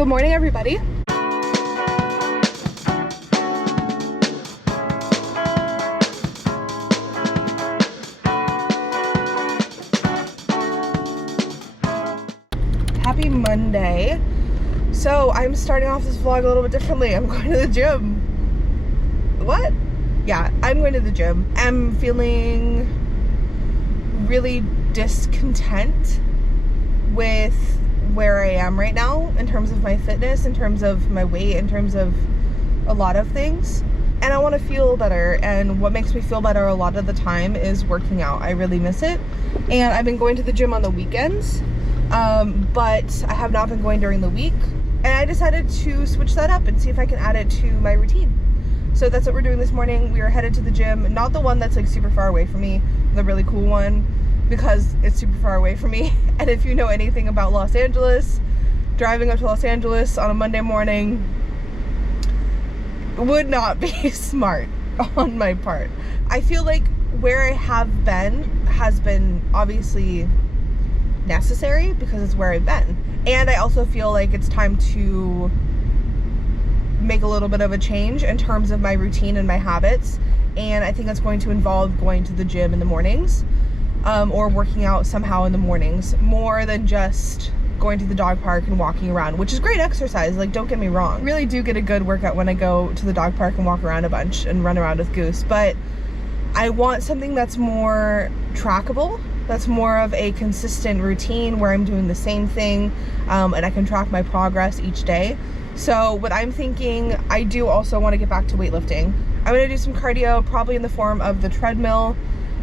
Good morning, everybody. Happy Monday. So I'm starting off this vlog a little bit differently. I'm going to the gym. What? Yeah, I'm going to the gym. I'm feeling really discontent with where I am right now in terms of my fitness, in terms of my weight, in terms of a lot of things. And I want to feel better, and what makes me feel better a lot of the time is working out. I really miss it. And I've been going to the gym on the weekends, but I have not been going during the week. And I decided to switch that up and see if I can add it to my routine. So that's what we're doing this morning. We are headed to the gym, not the one that's like super far away from me, the really cool one, because it's super far away from me. And if you know anything about Los Angeles, driving up to Los Angeles on a Monday morning would not be smart on my part. I feel like where I have been has been obviously necessary because it's where I've been. And I also feel like it's time to make a little bit of a change in terms of my routine and my habits. And I think that's going to involve going to the gym in the mornings, or working out somehow in the mornings, more than just going to the dog park and walking around, which is great exercise, like don't get me wrong. I really do get a good workout when I go to the dog park and walk around a bunch and run around with Goose, but I want something that's more trackable, that's more of a consistent routine where I'm doing the same thing, and I can track my progress each day. So what I'm thinking, I do also want to get back to weightlifting. I'm going to do some cardio, probably in the form of the treadmill,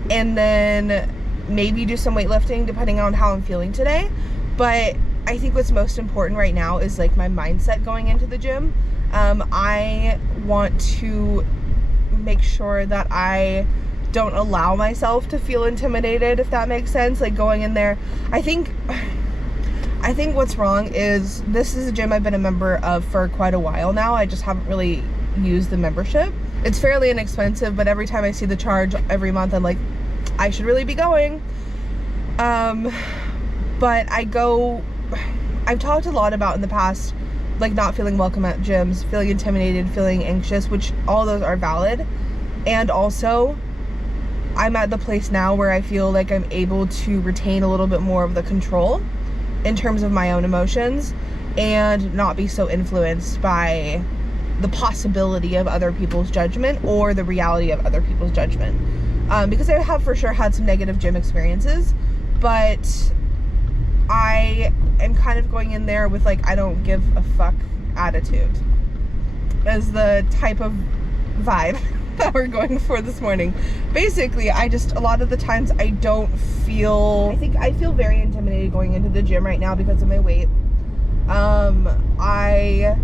and then maybe do some weightlifting depending on how I'm feeling today. But I think what's most important right now is like my mindset going into the gym. I want to make sure that I don't allow myself to feel intimidated, if that makes sense. Like going in there, I think what's wrong is this is a gym I've been a member of for quite a while now. I just haven't really used the membership. It's fairly inexpensive, but every time I see the charge every month, I'm like, I should really be going. But I've talked a lot about in the past, like not feeling welcome at gyms, feeling intimidated, feeling anxious, which all those are valid. And also, I'm at the place now where I feel like I'm able to retain a little bit more of the control in terms of my own emotions and not be so influenced by the possibility of other people's judgment or the reality of other people's judgment. Because I have for sure had some negative gym experiences, but I am kind of going in there with like, I don't give a fuck attitude as the type of vibe that we're going for this morning. Basically, a lot of the times I feel very intimidated going into the gym right now because of my weight. I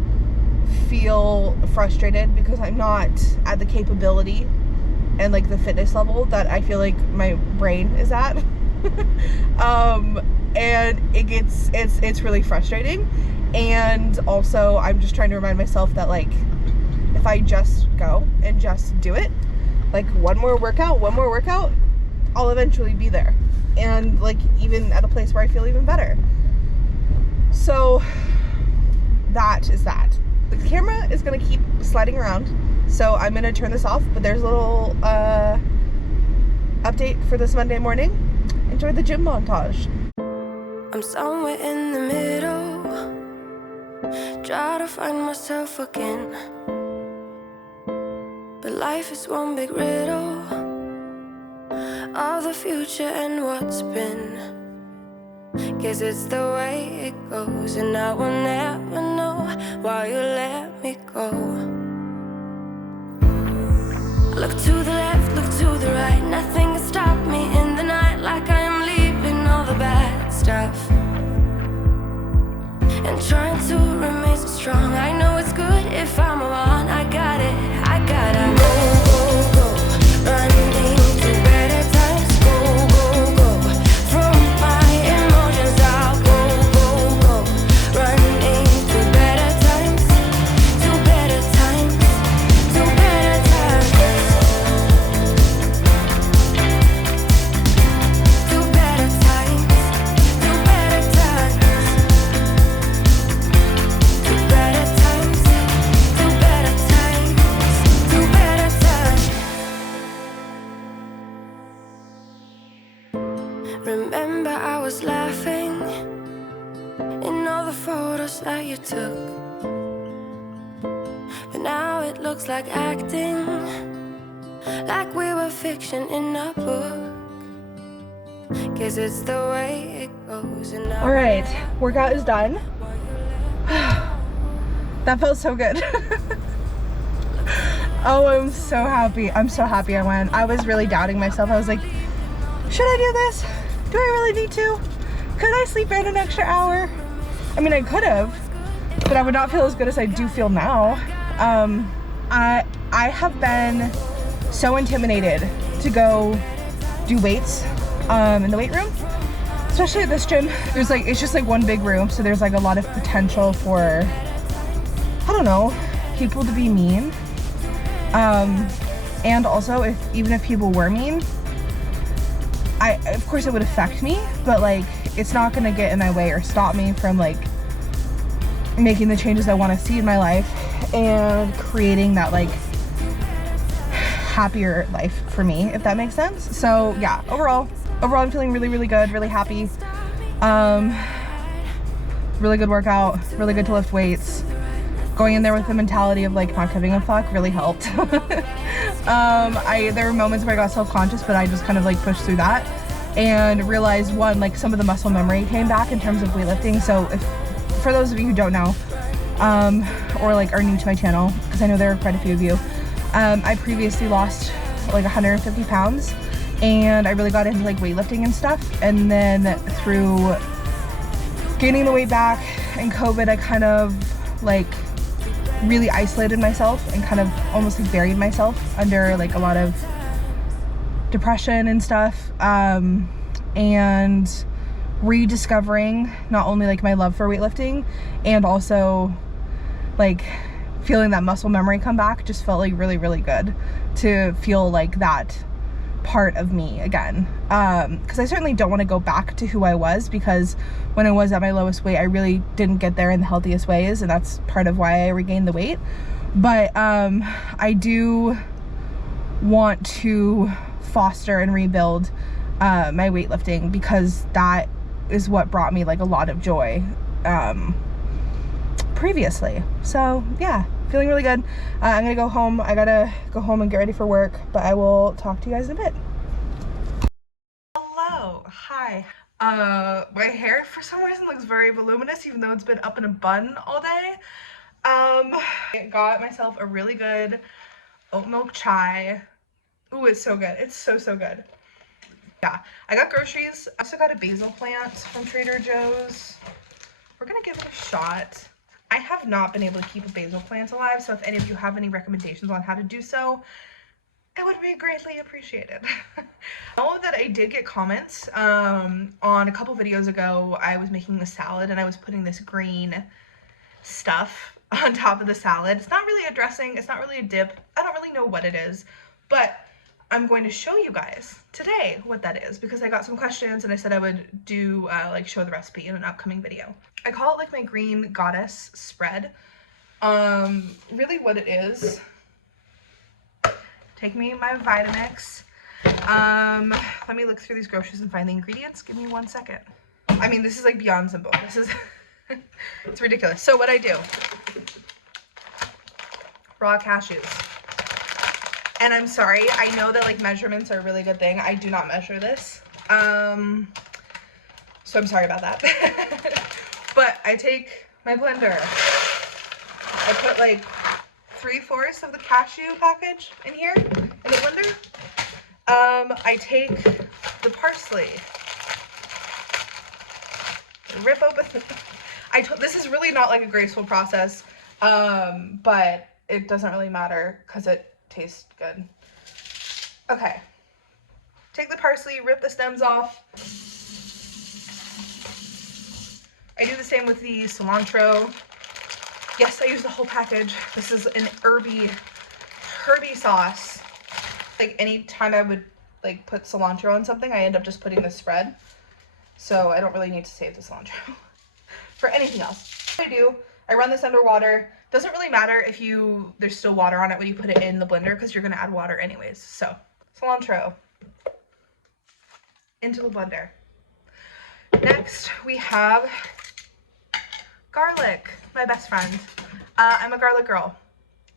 feel frustrated because I'm not at the capability and like the fitness level that I feel like my brain is at. And it's really frustrating. And also I'm just trying to remind myself that like, if I just go and just do it, like one more workout, I'll eventually be there. And like even at a place where I feel even better. So that is that. The camera is gonna keep sliding around, so I'm gonna turn this off, but there's a little update for this Monday morning. Enjoy the gym montage. I'm somewhere in the middle, try to find myself again. But life is one big riddle of the future and what's been. Guess it's the way it goes, and I will never know why you let me go. Look to the left, look to the right, nothing can stop me in the night, like I am leaving all the bad stuff and trying to remain so strong. I know it's good if I'm alone. I gotta go, running to better times. Go, from my emotions. I'll go, running to better times, to better times, to better times. Remember I was laughing in all the photos that you took, but now it looks like acting, like we were fiction in a book. Guess it's the way it goes. All right, workout is done. That felt so good. Oh, I'm so happy. I'm so happy I went. I was really doubting myself. I was like, should I do this? Do I really need to? Could I sleep in an extra hour? I mean, I could have, but I would not feel as good as I do feel now. I have been so intimidated to go do weights in the weight room, especially at this gym. There's like, it's just like one big room, so there's like a lot of potential for, I don't know, people to be mean. And also, even if people were mean, of course it would affect me, but like, it's not gonna get in my way or stop me from like making the changes I want to see in my life and creating that like happier life for me, if that makes sense. So yeah, overall I'm feeling really, really good, really happy. Really good workout, really good to lift weights. Going in there with the mentality of like not giving a fuck really helped. There were moments where I got self-conscious, but I just kind of like pushed through that and realized, one, like some of the muscle memory came back in terms of weightlifting. So for those of you who don't know, or like are new to my channel, because I know there are quite a few of you, I previously lost like 150 pounds and I really got into like weightlifting and stuff. And then through gaining the weight back and COVID, I kind of like really isolated myself and kind of almost like buried myself under like a lot of depression and stuff, and rediscovering not only like my love for weightlifting and also like feeling that muscle memory come back just felt like really, really good to feel like that part of me again, because I certainly don't want to go back to who I was, because when I was at my lowest weight I really didn't get there in the healthiest ways, and that's part of why I regained the weight. But I do want to foster and rebuild my weightlifting, because that is what brought me like a lot of joy previously. So yeah, feeling really good. I'm gonna go home. I gotta go home and get ready for work, but I will talk to you guys in a bit. Hello, hi. My hair for some reason looks very voluminous, even though it's been up in a bun all day. I got myself a really good oat milk chai. Ooh, it's so good. It's so, so good. Yeah, I got groceries. I also got a basil plant from Trader Joe's. We're gonna give it a shot. I have not been able to keep a basil plant alive, so if any of you have any recommendations on how to do so, it would be greatly appreciated. I know that I did get comments on a couple videos ago. I was making a salad and I was putting this green stuff on top of the salad. It's not really a dressing, it's not really a dip. I don't really know what it is, but I'm going to show you guys today what that is, because I got some questions and I said I would do like show the recipe in an upcoming video. I call it like my green goddess spread. Really what it is, take me my Vitamix. Let me look through these groceries and find the ingredients. Give me 1 second. I mean, this is like beyond simple. This is, it's ridiculous. So what I do, raw cashews. And I'm sorry, I know that like measurements are a really good thing. I do not measure this. So I'm sorry about that. But I take my blender. I put like 3/4 of the cashew package in here in the blender. I take the parsley. Rip open. This is really not like a graceful process, but it doesn't really matter because it tastes good. Okay, take the parsley, rip the stems off. I do the same with the cilantro. Yes, I use the whole package. This is an herby sauce. Like any time I would like put cilantro on something, I end up just putting the spread. So I don't really need to save the cilantro for anything else. What I do, I run this under water. Doesn't really matter if there's still water on it when you put it in the blender, because you're gonna add water anyways. So cilantro into the blender. Next, we have garlic, my best friend. I'm a garlic girl.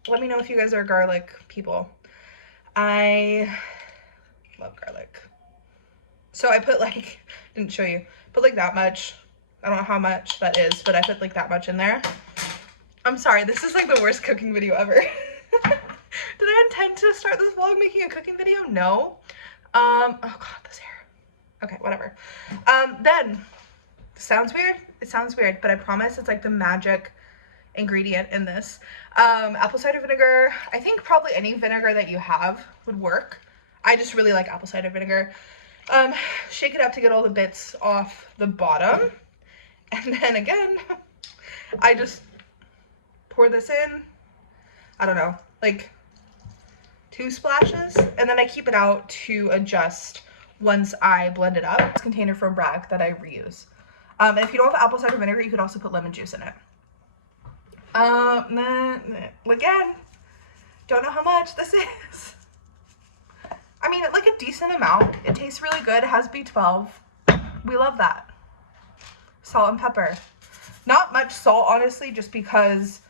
Let me know if you guys are garlic people. I love garlic. So I put like, didn't show you, put like that much. I don't know how much that is, but I put like that much in there. I'm sorry, this is like the worst cooking video ever. Did I intend to start this vlog making a cooking video? No. Oh god, this hair. Okay, whatever. Then, sounds weird? It sounds weird, but I promise it's like the magic ingredient in this. Apple cider vinegar. I think probably any vinegar that you have would work. I just really like apple cider vinegar. Shake it up to get all the bits off the bottom. And then again, I just pour this in. I don't know, like 2 splashes, and then I keep it out to adjust once I blend it up. It's a container from Bragg that I reuse. And if you don't have apple cider vinegar, you could also put lemon juice in it. Again, don't know how much this is. I mean, like a decent amount. It tastes really good. It has B12. We love that. Salt and pepper. Not much salt, honestly, just because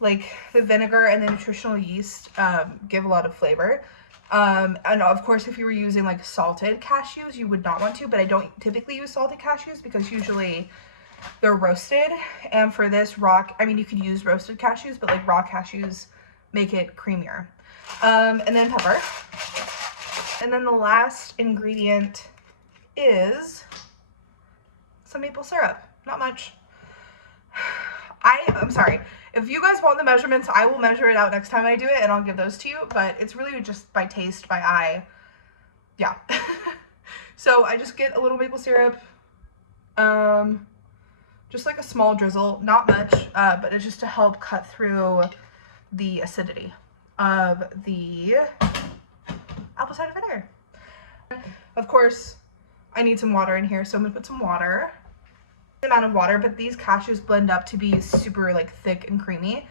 like the vinegar and the nutritional yeast give a lot of flavor. And of course, if you were using like salted cashews, you would not want to, but I don't typically use salted cashews because usually they're roasted. And for this I mean, you could use roasted cashews, but like raw cashews make it creamier. And then pepper. And then the last ingredient is some maple syrup. Not much. I'm sorry. If you guys want the measurements, I will measure it out next time I do it and I'll give those to you, but it's really just by taste, by eye. Yeah. So I just get a little maple syrup, just like a small drizzle, not much, but it's just to help cut through the acidity of the apple cider vinegar. Of course, I need some water in here, so I'm gonna put some water. Amount of water, but these cashews blend up to be super like thick and creamy.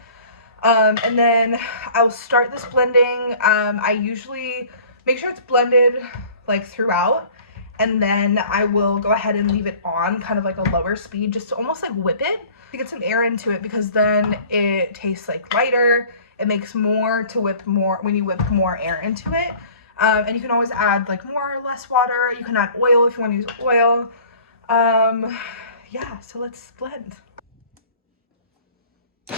And then I'll start this blending. I usually make sure it's blended like throughout, and then I will go ahead and leave it on kind of like a lower speed just to almost like whip it to get some air into it, because then it tastes like lighter. It makes more to whip more when you whip more air into it. And you can always add like more or less water. You can add oil if you want to use oil. Yeah, so let's blend. At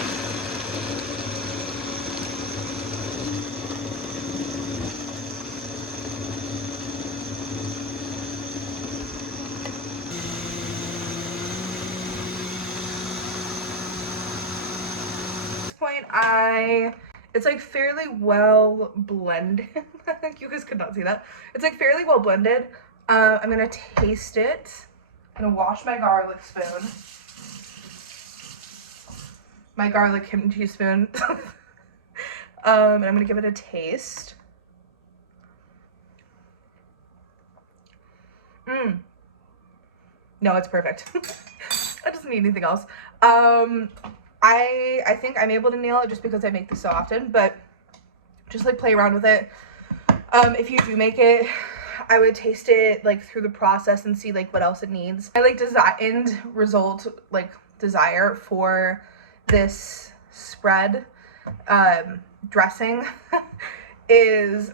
this point, it's like fairly well blended. You guys could not see that. It's like fairly well blended. I'm gonna taste it. I'm gonna wash my garlic spoon. My garlic kimchi spoon. And I'm gonna give it a taste. No, it's perfect. I doesn't need anything else. I think I'm able to nail it just because I make this so often, but just like play around with it. If you do make it, I would taste it like through the process and see like what else it needs. I like end result like desire for this spread dressing is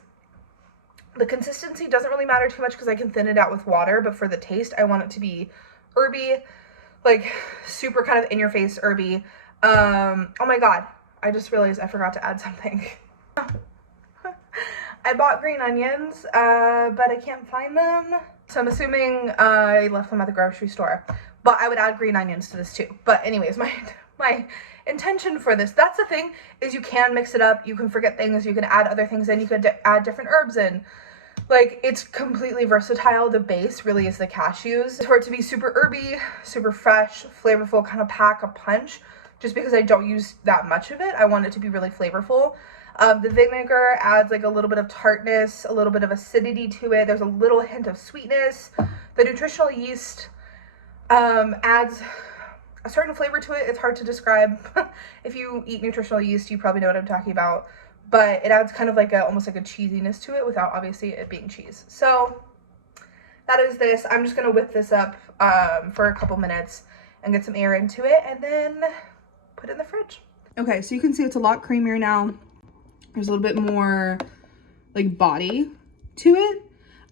the consistency doesn't really matter too much because I can thin it out with water, but for the taste I want it to be herby, like super kind of in your face herby. Oh my god, I just realized I forgot to add something. I bought green onions, but I can't find them. So I'm assuming I left them at the grocery store. But I would add green onions to this too. But anyways, my intention for this, that's the thing, is you can mix it up. You can forget things. You can add other things in. You could add different herbs in. Like, it's completely versatile. The base really is the cashews. For it to be super herby, super fresh, flavorful, kind of pack a punch. Just because I don't use that much of it, I want it to be really flavorful. The vinegar adds like a little bit of tartness, a little bit of acidity to it. There's a little hint of sweetness. The nutritional yeast adds a certain flavor to it. It's hard to describe. If you eat nutritional yeast, you probably know what I'm talking about. But it adds kind of like almost like a cheesiness to it without obviously it being cheese. So that is this. I'm just gonna whip this up for a couple minutes and get some air into it and then put it in the fridge. Okay, so you can see it's a lot creamier now. There's a little bit more like body to it.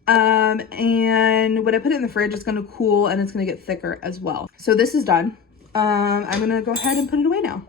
And when I put it in the fridge, it's gonna cool and it's gonna get thicker as well. So this is done. I'm gonna go ahead and put it away now.